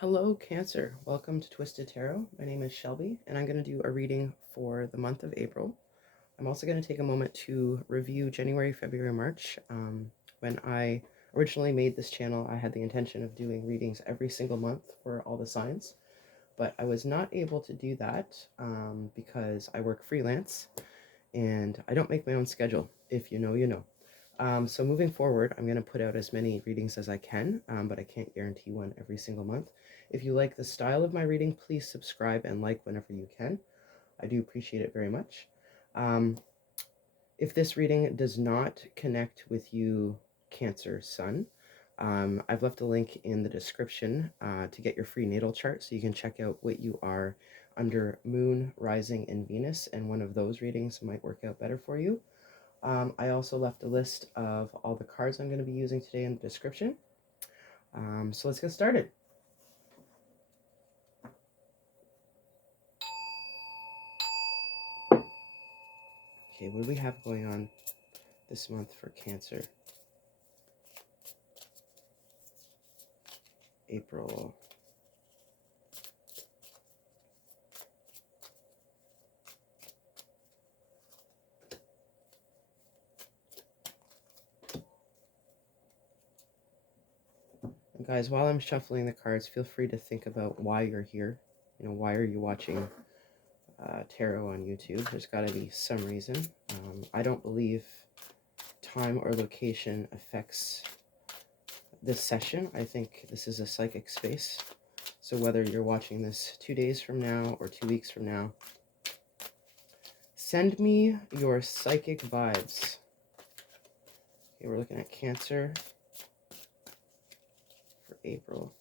Hello, Cancer. Welcome to Twisted Tarot. My name is Shelby, and I'm going to do a reading for the month of April. I'm also going to take a moment to review January, February, March. When I originally made this channel, I had the intention of doing readings every single month for all the signs, but I was not able to do that because I work freelance and I don't make my own schedule. If you know, you know. So moving forward, I'm going to put out as many readings as I can, but I can't guarantee one every single month. If you like the style of my reading, please subscribe and like whenever you can. I do appreciate it very much. Um, if this reading does not connect with you, Cancer Sun, I've left a link in the description to get your free natal chart so you can check out what you are under Moon, Rising, and Venus, and one of those readings might work out better for you. I also left a list of all the cards I'm going to be using today in the description. So let's get started. Okay, what do we have going on this month for Cancer? April. And guys, while I'm shuffling the cards, feel free to think about why you're here. Why are you watching tarot on YouTube? There's got to be some reason. I don't believe time or location affects this session. I think this is a psychic space. So whether you're watching this 2 days from now or 2 weeks from now, send me your psychic vibes. Okay, we're looking at Cancer for April.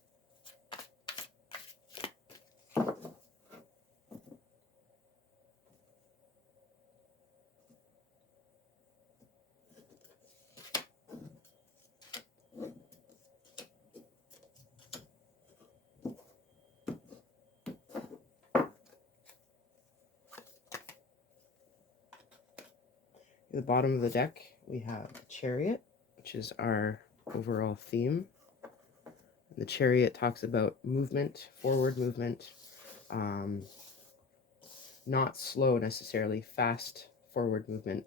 At the bottom of the deck, we have Chariot, which is our overall theme. The Chariot talks about movement, forward movement, not slow necessarily, fast forward movement,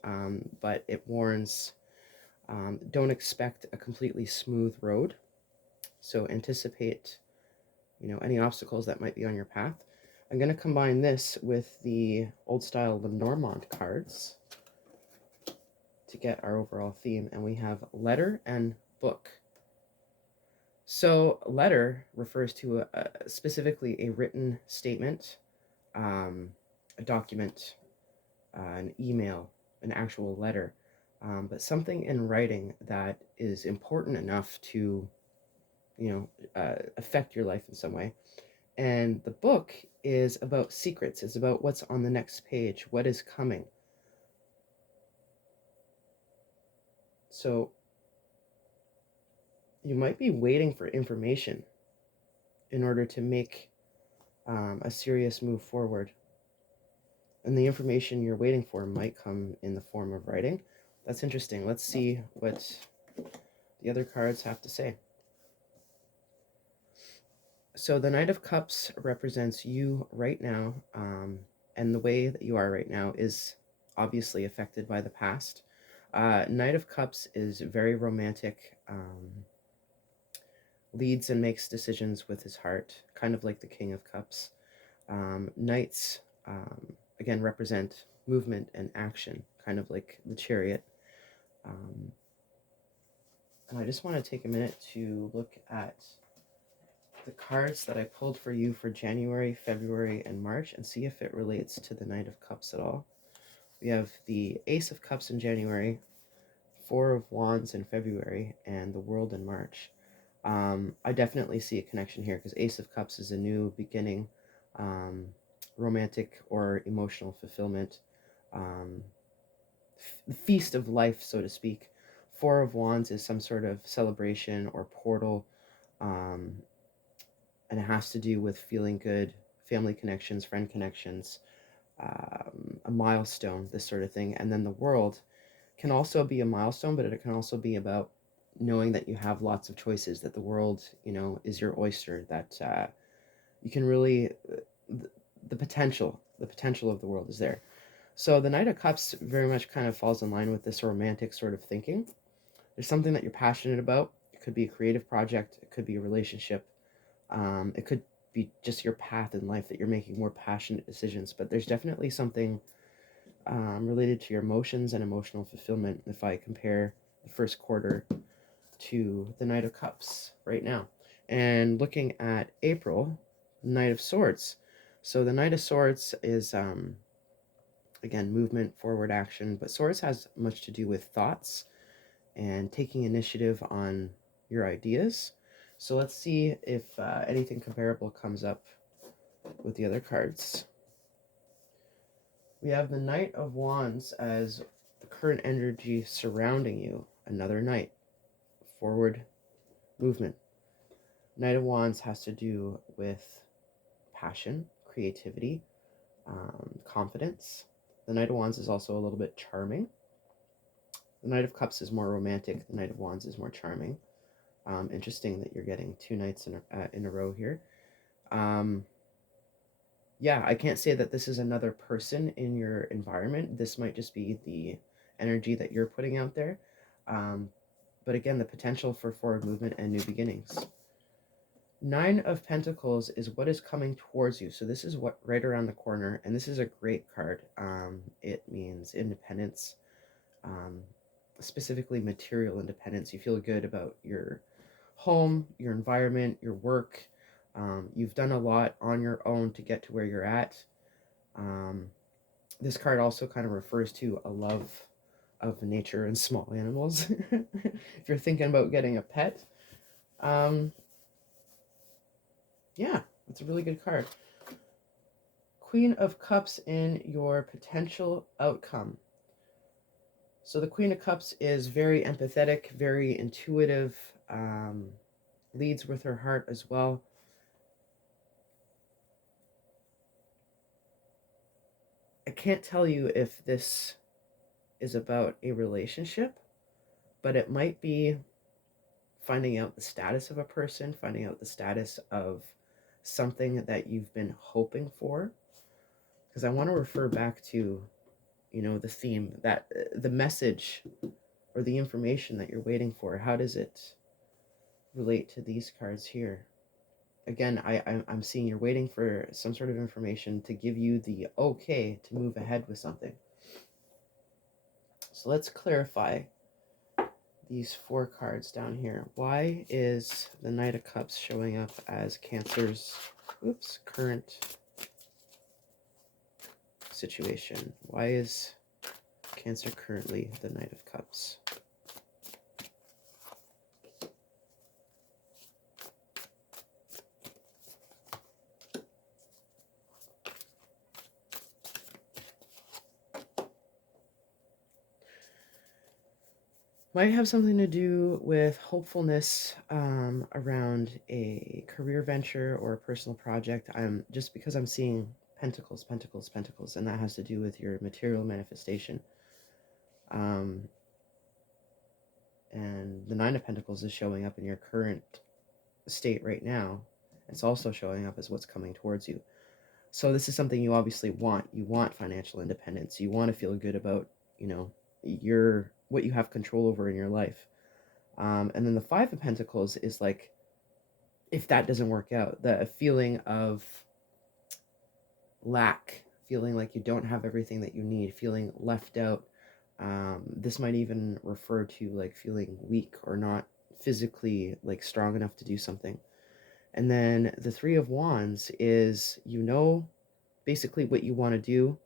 but it warns, don't expect a completely smooth road. So anticipate, any obstacles that might be on your path. I'm going to combine this with the old style Lenormand cards to get our overall theme, and we have letter and book. So letter refers to specifically a written statement, a document, an email, an actual letter, but something in writing that is important enough to, affect your life in some way. And the book is about secrets. It's about what's on the next page, what is coming. So you might be waiting for information in order to make a serious move forward. And the information you're waiting for might come in the form of writing. That's interesting. Let's see what the other cards have to say. So the Knight of Cups represents you right now, and the way that you are right now is obviously affected by the past. Knight of Cups is very romantic, leads and makes decisions with his heart, kind of like the King of Cups. Knights, again, represent movement and action, kind of like the Chariot. And I just want to take a minute to look at the cards that I pulled for you for January, February, and March and see if it relates to the Knight of Cups at all. We have the Ace of Cups in January, Four of Wands in February, and the World in March. I definitely see a connection here because Ace of Cups is a new beginning, romantic or emotional fulfillment, feast of life, so to speak. Four of Wands is some sort of celebration or portal, and it has to do with feeling good, family connections, friend connections, a milestone, this sort of thing. And then the World can also be a milestone, but it can also be about knowing that you have lots of choices, that the world, is your oyster, that you can really, the potential of the world is there. So the Knight of Cups very much kind of falls in line with this romantic sort of thinking. There's something that you're passionate about. It could be a creative project. It could be a relationship. It could be just your path in life that you're making more passionate decisions. But there's definitely something related to your emotions and emotional fulfillment if I compare the first quarter to the Knight of Cups right now. And looking at April, Knight of Swords. So the Knight of Swords is, again, movement, forward action, but Swords has much to do with thoughts and taking initiative on your ideas. So let's see if anything comparable comes up with the other cards. We have the Knight of Wands as the current energy surrounding you. Another Knight. Forward movement. Knight of Wands has to do with passion, creativity, confidence. The Knight of Wands is also a little bit charming. The Knight of Cups is more romantic. The Knight of Wands is more charming. Interesting that you're getting two Knights in a row here. Yeah, I can't say that this is another person in your environment. This might just be the energy that you're putting out there. But again, the potential for forward movement and new beginnings. Nine of Pentacles is what is coming towards you. So this is what right around the corner, and this is a great card. It means independence, specifically material independence. You feel good about your home, your environment, your work. You've done a lot on your own to get to where you're at. This card also kind of refers to a love of nature and small animals. If you're thinking about getting a pet, yeah, it's a really good card. Queen of Cups in your potential outcome. So the Queen of Cups is very empathetic, very intuitive, leads with her heart as well. I can't tell you if this is about a relationship, but it might be finding out the status of a person, finding out the status of something that you've been hoping for. Because I want to refer back to, the theme, that the message or the information that you're waiting for, how does it relate to these cards here? Again, I'm seeing you're waiting for some sort of information to give you the okay to move ahead with something. So let's clarify these four cards down here. Why is the Knight of Cups showing up as Cancer's current situation? Why is Cancer currently the Knight of Cups? Might have something to do with hopefulness around a career venture or a personal project. Just because I'm seeing pentacles, pentacles, pentacles, and that has to do with your material manifestation. And the Nine of Pentacles is showing up in your current state right now. It's also showing up as what's coming towards you. So this is something you obviously want. You want financial independence. You want to feel good about, what you have control over in your life. And then the Five of Pentacles is like, if that doesn't work out, the feeling of lack, feeling like you don't have everything that you need, feeling left out. This might even refer to like feeling weak or not physically like strong enough to do something. And then the Three of Wands is, basically what you want to do,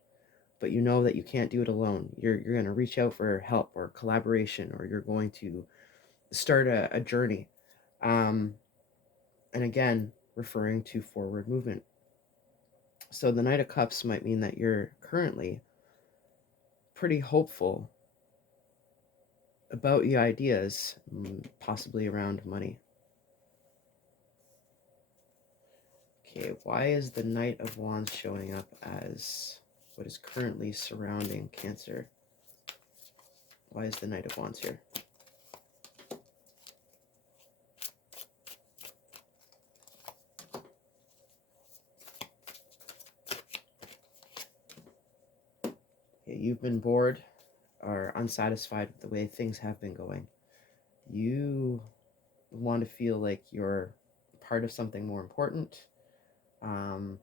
but you know that you can't do it alone. You're going to reach out for help or collaboration, or you're going to start a journey. And again, referring to forward movement. So the Knight of Cups might mean that you're currently pretty hopeful about your ideas, possibly around money. Okay, why is the Knight of Wands showing up as what is currently surrounding Cancer? Why is the Knight of Wands here? you've been bored or unsatisfied with the way things have been going. You want to feel like you're part of something more important. Um,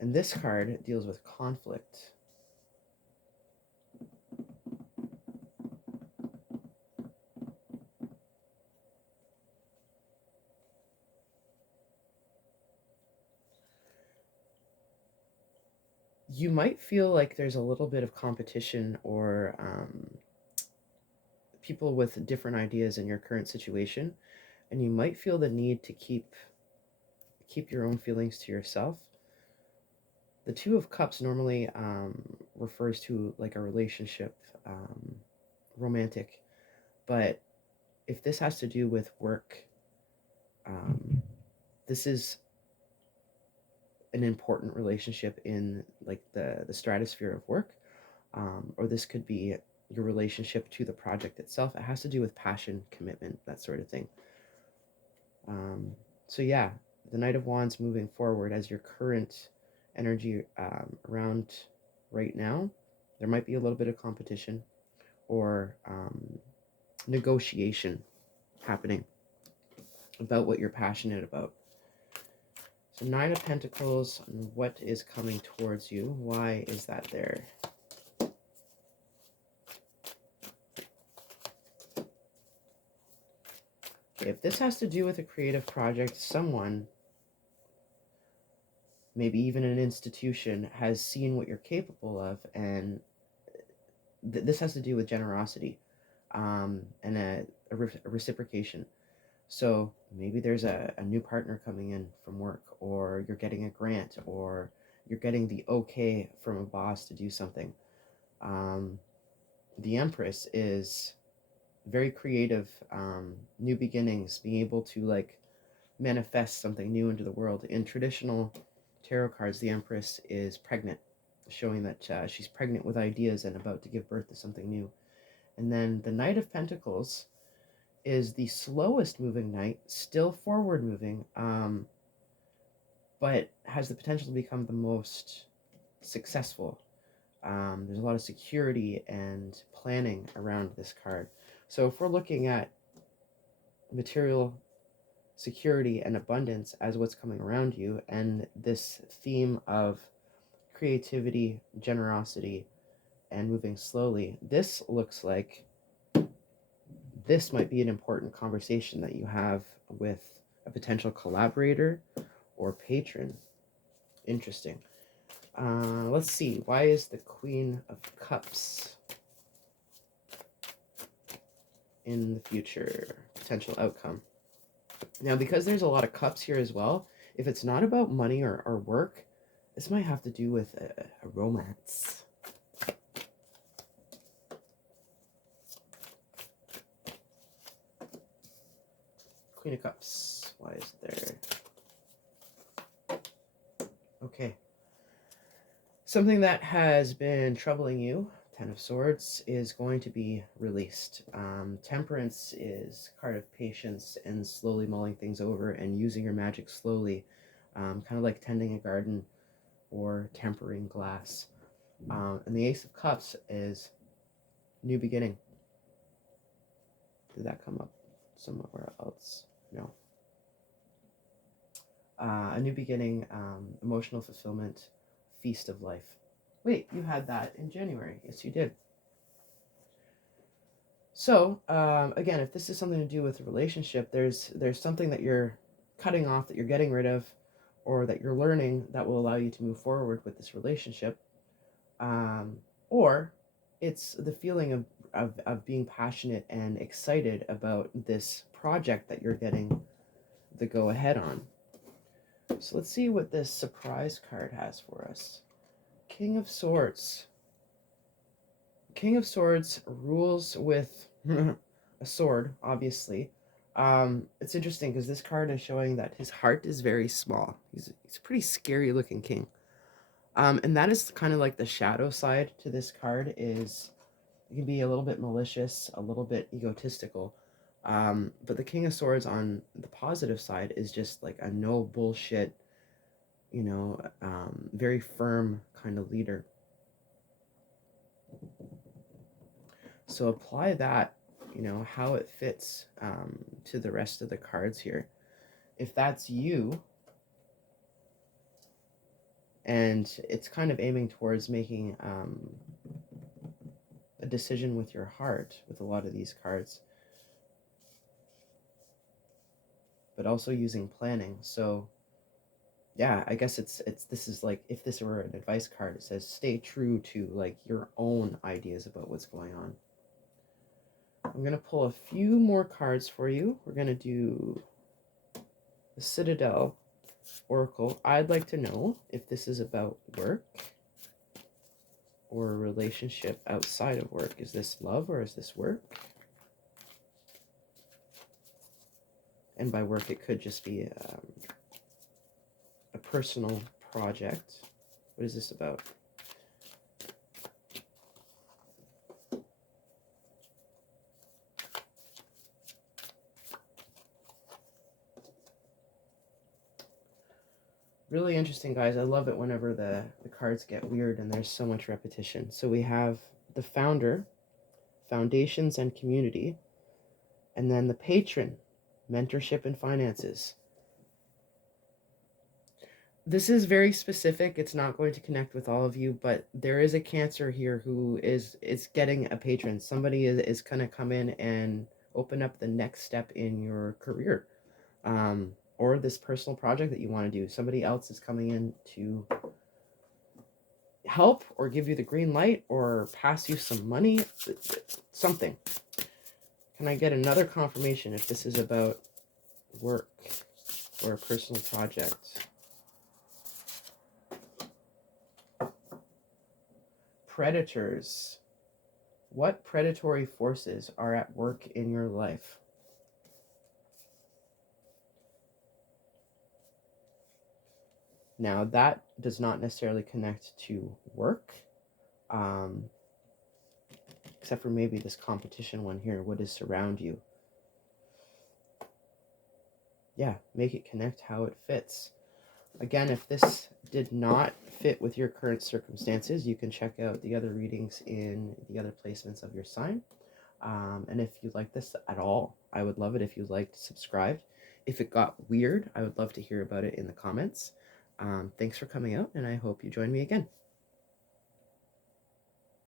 and this card deals with conflict. You might feel like there's a little bit of competition or people with different ideas in your current situation, and you might feel the need to keep your own feelings to yourself. The Two of Cups normally refers to like a relationship, romantic, but if this has to do with work, um, this is an important relationship in like the stratosphere of work, or this could be your relationship to the project itself. It has to do with passion, commitment, that sort of thing. Um, so yeah, the Knight of Wands moving forward as your current energy around right now, there might be a little bit of competition or negotiation happening about what you're passionate about. So Nine of Pentacles, and what is coming towards you? Why is that there? Okay, if this has to do with a creative project, someone, maybe even an institution, has seen what you're capable of, and this has to do with generosity and a reciprocation. So maybe there's a new partner coming in from work, or you're getting a grant, or you're getting the okay from a boss to do something. The Empress is very creative, new beginnings, being able to like manifest something new into the world. In traditional tarot cards, the Empress is pregnant, showing that she's pregnant with ideas and about to give birth to something new. And then the Knight of Pentacles is the slowest moving knight, still forward moving, but has the potential to become the most successful. There's a lot of security and planning around this card. So if we're looking at material security and abundance as what's coming around you, and this theme of creativity, generosity, and moving slowly, this looks like this might be an important conversation that you have with a potential collaborator or patron. Interesting. Let's see. Why is the Queen of Cups in the future? Potential outcome. Now, because there's a lot of cups here as well, if it's not about money or work, this might have to do with a romance. Queen of Cups. Why is there? Okay. Something that has been troubling you, Ten of Swords, is going to be released. Temperance is card of patience and slowly mulling things over and using your magic slowly, kind of like tending a garden or tempering glass. And the Ace of Cups is new beginning. Did that come up somewhere else? No. A new beginning, emotional fulfillment, feast of life. Wait, you had that in January. Yes, you did. So, again, if this is something to do with a relationship, there's something that you're cutting off, that you're getting rid of, or that you're learning that will allow you to move forward with this relationship. Or it's the feeling of being passionate and excited about this project that you're getting the go ahead on. So let's see what this surprise card has for us. King of Swords. King of Swords rules with a sword, obviously. It's interesting because this card is showing that his heart is very small. He's a pretty scary looking king. And that is kind of like the shadow side to this card, is it can be a little bit malicious, a little bit egotistical. But the King of Swords on the positive side is just like a no bullshit, very firm kind of leader. So apply that, how it fits to the rest of the cards here. If that's you, and it's kind of aiming towards making a decision with your heart with a lot of these cards, but also using planning. So yeah, I guess it's this is like, if this were an advice card, it says stay true to like your own ideas about what's going on. I'm gonna pull a few more cards for you. We're gonna do the Citadel Oracle. I'd like to know if this is about work or a relationship outside of work. Is this love or is this work? And by work, it could just be a personal project. What is this about? Really interesting, guys. I love it whenever the cards get weird and there's so much repetition. So we have the founder, foundations and community, and then the patron, mentorship and finances. This is very specific. It's not going to connect with all of you, but there is a Cancer here who is getting a patron. Somebody is going to come in and open up the next step in your career, or this personal project that you want to do. Somebody else is coming in to help or give you the green light or pass you some money, something. Can I get another confirmation if this is about work or a personal project? Predators. What predatory forces are at work in your life? Now, that does not necessarily connect to work, except for maybe this competition one here. What is surround you? Yeah, make it connect how it fits. Again, if this did not fit with your current circumstances, you can check out the other readings in the other placements of your sign. And if you like this at all, I would love it if you liked, subscribed. If it got weird, I would love to hear about it in the comments. Thanks for coming out, and I hope you join me again.